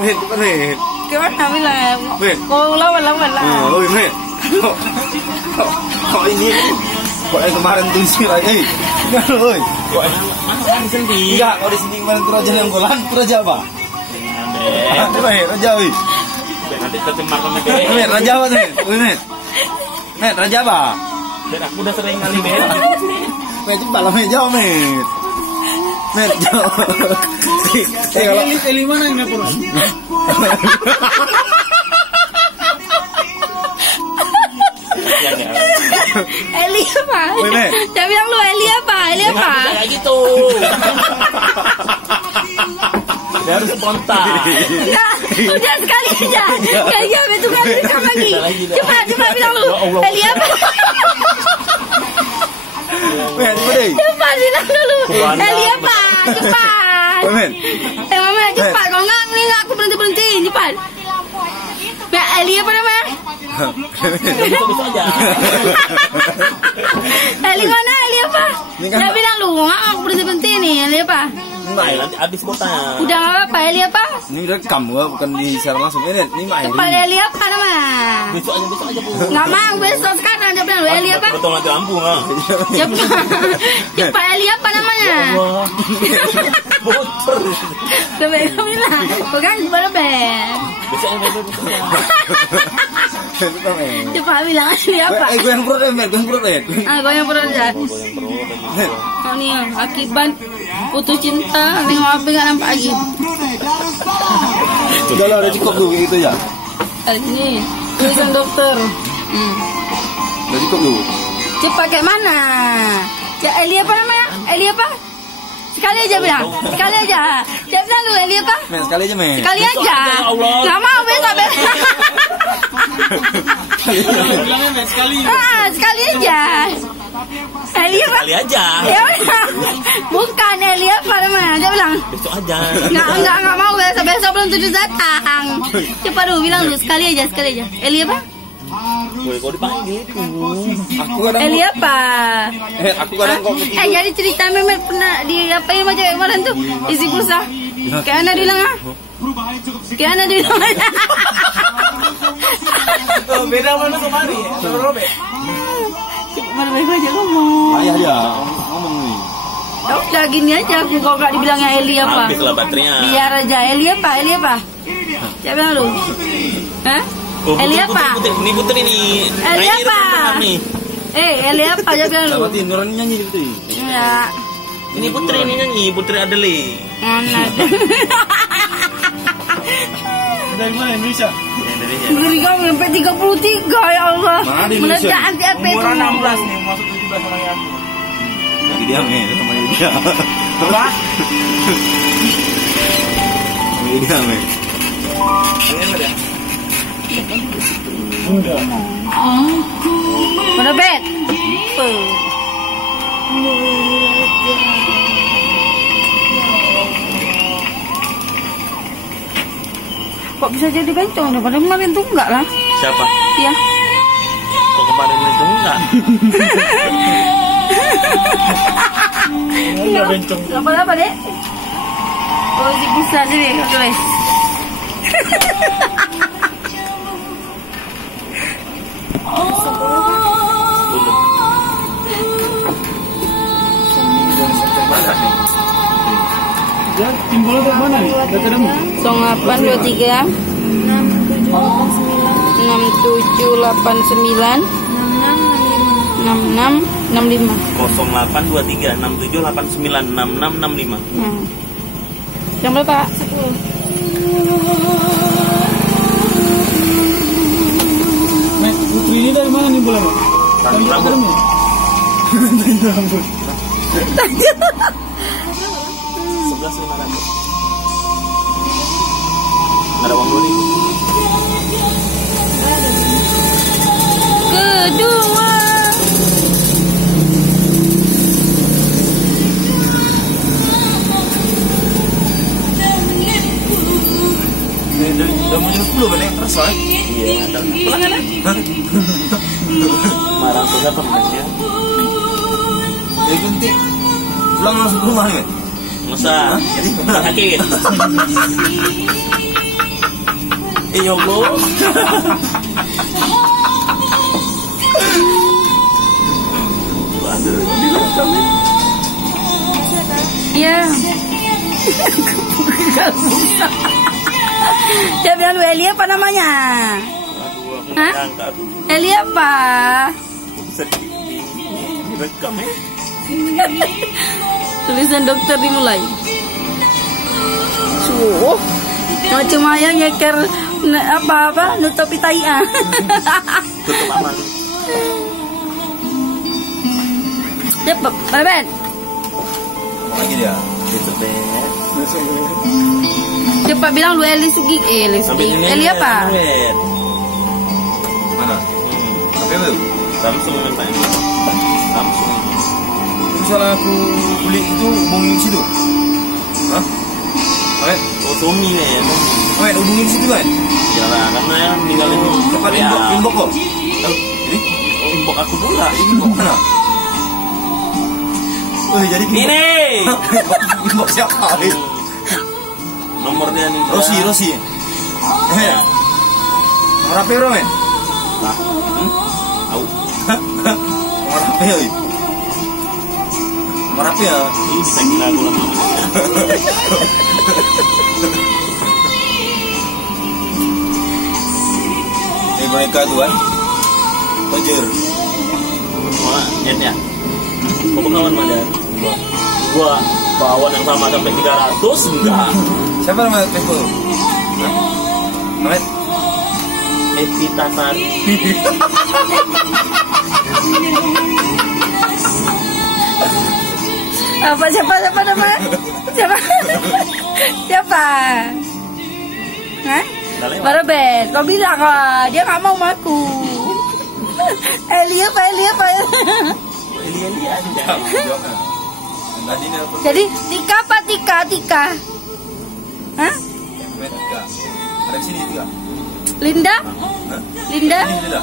Mệt có thể. Cái bắt nào mới là Mệt. cô lâu rồi. Ôi mệt. Kok ini? Kok yang kemarin tuh si Raja? Enggak oi. Kok di sini? enggak, kalau di sini kemarin tuh Raja yang golan, tuh Raja apa? Raja oi. Nanti tercemar sama Mệt, Raja apa tuh? Mệt. Mệt, Raja apa? Dan aku udah sering kali Mệt. Mệt itu malah Mệt jauh Mệt. Mệt jauh. Kalau Eli mana yang ngapur? Eli apa? Jangan bilang lu Eli apa? Eli apa? Kayak gitu. Dia harus spontan. Nah, udah sekali aja. Kayak itu kan rekam lagi. Cepat bilang lu. Eli apa? Mệt apa deh? Cepat bilang dulu. Eli apa? Cepat. Mama cepat. Kalau enggak aku berhenti. Cepat. Mbak Eli apa namanya? Bisa aja. Eli mana? Eli apa? Dia bilang lu, aku berhenti nih. Eli apa? Nah, nanti habis botanya. Udah nggak apa-apa. Eli apa? Ini udah kamu bukan di secara langsung ini Mbak Cepat Eli apa namanya? Besok aja Bu. Nggak mau besok sekarang. Dia bilang lu Eli apa? Betul nanti lampu nggak? Cepat Eli apa namanya? Bocor. Bebek kamu bilang, bukan bebek. Besok Cepat bilang Eli apa? gue yang perut Mệt, gue yang perut Mệt. Goyang perut aja. Oh nih akibat putus cinta, nengok apa nggak nampak lagi. Udah lo udah cukup dulu gitu ya. Ini tulisan dokter. Udah cukup dulu. Cepat kayak mana? Ya Eli apa namanya? Eli apa? Sekali aja bilang. Sekali aja. Jangan bilang lu Eli apa? Mệt sekali aja Mệt. Sekali aja. Nggak mau besok. Sekali aja. Eli apa? Sekali aja. Ya udah. Bukan Eli apa namanya? Dia bilang. Besok aja. Nggak mau besok belum tujuh datang. Cepat dulu bilang dulu sekali aja. Eli apa? Boleh kau dipanggil itu. Aku kadang Eli apa? aku kadang kok Jadi cerita Mehmet pernah diapain sama cewek kemarin tuh isi pulsa. Kayak Ana bilang ah. Kayak Ana bilang. Beda mana kemarin ya? Robek. Mana mereka aja ngomong. ayah dia ngomong nih. Ya udah gini aja kalau nggak dibilangnya Eli apa. Habis lah baterainya. Biar aja Eli apa? Siapa bilang lu? Hah? Eli apa? Ini putri nih. Eli apa? Eli apa aja bilang lu? Berarti Nurani nyanyi gitu. Ya. Ini putri ini nyanyi, Putri Adele. Mana? Dari mana Indonesia? Ngeri kamu sampai 33 ya Allah. Meledak anti apa itu? Umur 16 nih, masuk 17 orang ya. Lagi dia Mệt, temannya dia. Apa? Lagi dia Mệt. Mana bet? Kok bisa jadi bencong? Daripada kemarin tuh enggak lah. Siapa? Iya. Kok kemarin itu enggak? Enggak bencong. Apa dek? Oh si bisa sini, tulis. Ya, timbul dari mana nih? Dari mana? 0823 6789 6665 0823 6789 6665. Yang berapa? 10. Putri ini dari mana nih bulan? Tanjung rambut. Tanjung rambut. 11.500. Ada uang 2.000. Kedua. Udah mau jam 10 kan yang terasa? Iya, pulang kan? Marah tuh temennya. Ya ganti. Pulang langsung ke rumah nih. Masa? Sakit. Nyogok. Iya. Dia bilang lu Eli apa namanya? Hah? Eli apa? Direkam ya. Tulisan dokter dimulai. Macam ayam nyeker apa nutupi tai. Tutup aman. Cepat, Beben. Lagi dia. Cepat bilang lu Eli Sugi. Eli apa? Mana? Apa itu? Samsung minta ini. Samsung. Misalnya aku beli itu hubungin situ. Hah? Oke. Oh, Tommy nih ya. Oke, hubungin situ kan? Ya lah, karena yang ninggalin Cepat inbox kok. Jadi? Oh, inbox aku pula. Inbox mana? Oh, jadi ini. Inbox siapa? Nomornya nih. Rosi. Ya. Nomor apa ya, men? Nah. Tahu. Nomor apa ya? Nomor apa ya? Ini bisa gila aku lama. Ini mereka tuh kan Tojer. Wah, Jen ya. Kau kawan mana? Gua bawa yang sama sampai 300 enggak. Siapa nama Facebook? Nama Evita Sari. Apa siapa nama? Siapa? Hah? Baru Ben, kau bilang dia nggak mau aku. Eli apa? Eli aja. Jadi Tika apa Tika? Hah? Ada sini Tika. Linda? Linda? Ini Linda.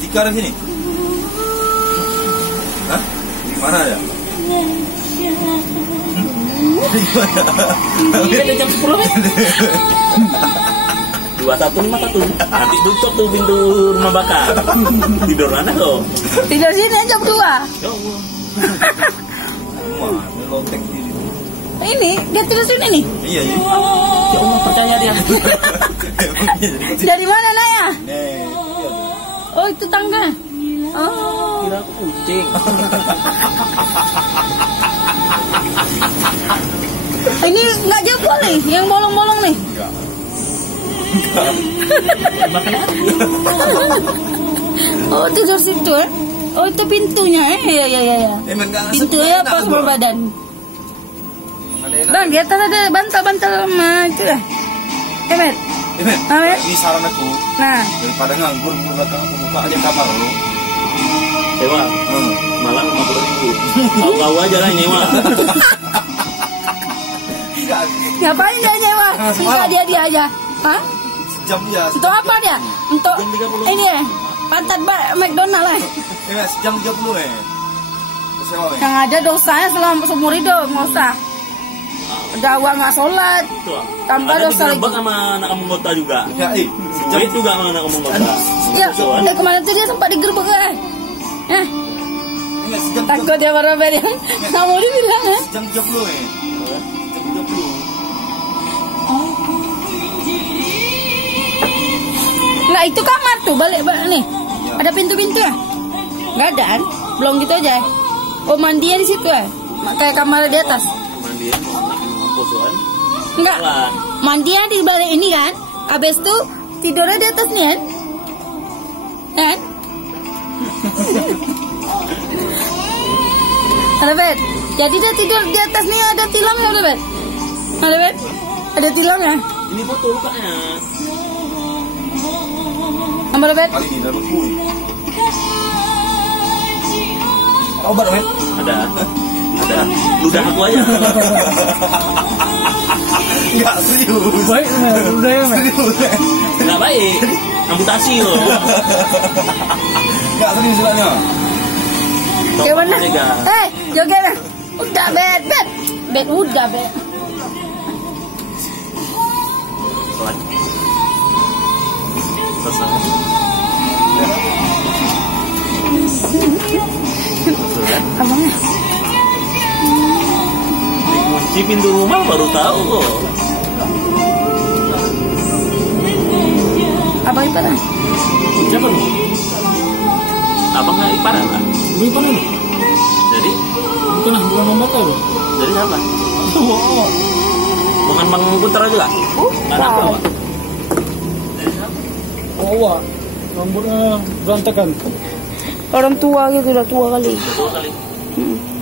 Stiker ada sini. Hah? Di mana ya? Ini ada jam 10 nih. 2151. Nanti tutup tuh pintu rumah bakar. Tidur mana kau? Tidur sini jam 2. Ya Allah. Wah, ini lotek ini. Ini dia tidur sini nih. Iya. Ya Allah, percaya dia. Dari mana Naya? Nih. Oh itu tangga. Oh. Kira aku kucing. Ini nggak jebol nih, yang bolong-bolong nih. Oh tidur situ ya? Oh itu pintunya ya. Pintunya pas berbadan. Bang di atas ada bantal-bantal sama itu lah. Emet. Ini saran aku. Nah. Daripada nganggur belakang aku buka aja kamar lu. Dewa. Malam 50.000. Tahu aja lah nyewa. Ngapain dia nyewa? Bisa dia aja. Hah? Sejam ya. Untuk apa dia? Untuk ini ya. Pantat McDonald lah. Sejam 30 ya. Yang ada dosanya selama seumur hidup, nggak usah. Udah awal nggak sholat, tambah dosa lagi. Sama anak kamu kota juga. Ya, sejam juga sama anak kamu kota. Ya, udah kemarin tuh dia sempat digerbek ya. Takut dia marah-marah yang nggak mau dibilang ya. Sejam 30 ya. Sejam 30. Nah itu kamar tuh balik nih. Ada pintu-pintu ya? Nggak ada kan? Belum gitu aja. Oh mandian di situ ya? Kayak kamar di atas. Mandian, posuan. Enggak. Mandian di balik ini kan? Abis itu tidurnya di atas nih kan? Kan? Ada Bet. Jadi dia tidur di atas nih ada tilangnya ada Bet. Ada Bet. Ada tilangnya. Ini foto lukanya. Nomor Bet. Kali ini dalam kuih. Obat Bet. Ada. Ludah aku aja. Enggak serius. Baik, udah ya, Serius. Enggak baik. Amputasi loh. Enggak serius lah. Gimana? Joget. Udah Bet. Bet udah, Bet. Selesai. Abangnya. Dikunci pintu rumah baru tahu kok. Abang iparan. Siapa nih? Abang nggak iparan lah. Gue iparan nih. Jadi Bukan membaca loh. dari siapa? Oh. Bukan Bang Putra juga? Anak Wow. apa? Oh, wah. Rambutnya berantakan. Orang tua gitu, udah tua kali. Dua kali.